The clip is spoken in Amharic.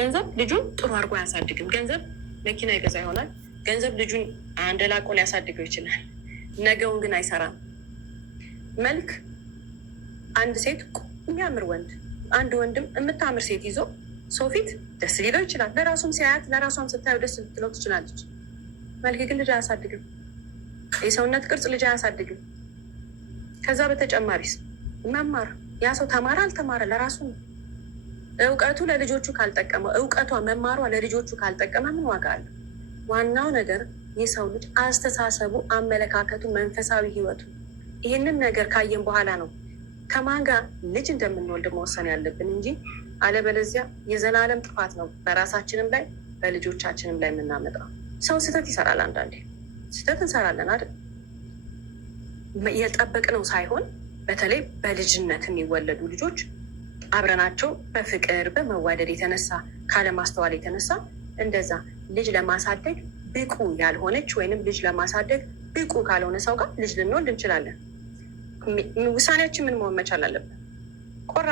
ገንዘብ ልጁን ጥሩ አድርጎ አያሳድግም። ገንዘብ መኪና ይገዛ ይሆናል። ገንዘብ ልጁን አንደላቆ ሊያሳድገው ይችላል። ነገውን ግን አይሰራም። መልክ አንድ ሴት የሚያምር ወንድ፣ አንድ ወንድም የምታምር ሴት ይዞ ሰው ፊት ደስ ሊለው ይችላል። ለራሱም ሲያያት ለራሷም ስታየው ደስ ልትለው ትችላለች። መልክ ግን ልጅ አያሳድግም። የሰውነት ቅርጽ ልጅ አያሳድግም። ከዛ በተጨማሪስ መማር፣ ያ ሰው ተማረ አልተማረ ለራሱ ነው። እውቀቱ ለልጆቹ ካልጠቀመው፣ እውቀቷ መማሯ ለልጆቹ ካልጠቀመ ምን ዋጋ አለ? ዋናው ነገር የሰው ልጅ አስተሳሰቡ፣ አመለካከቱ፣ መንፈሳዊ ህይወቱ። ይህንን ነገር ካየን በኋላ ነው ከማን ጋር ልጅ እንደምንወልድ መወሰን ያለብን እንጂ አለበለዚያ የዘላለም ጥፋት ነው በራሳችንም ላይ በልጆቻችንም ላይ የምናመጣው። ሰው ስህተት ይሰራል። አንዳንዴ ስህተት እንሰራለን አይደል? የጠበቅነው ሳይሆን በተለይ በልጅነት የሚወለዱ ልጆች አብረናቸው በፍቅር በመዋደድ የተነሳ ካለማስተዋል የተነሳ እንደዛ ልጅ ለማሳደግ ብቁ ያልሆነች ወይንም ልጅ ለማሳደግ ብቁ ካልሆነ ሰው ጋር ልጅ ልንወልድ እንችላለን። ውሳኔያችን ምን መሆን መቻል አለብን? ቆራ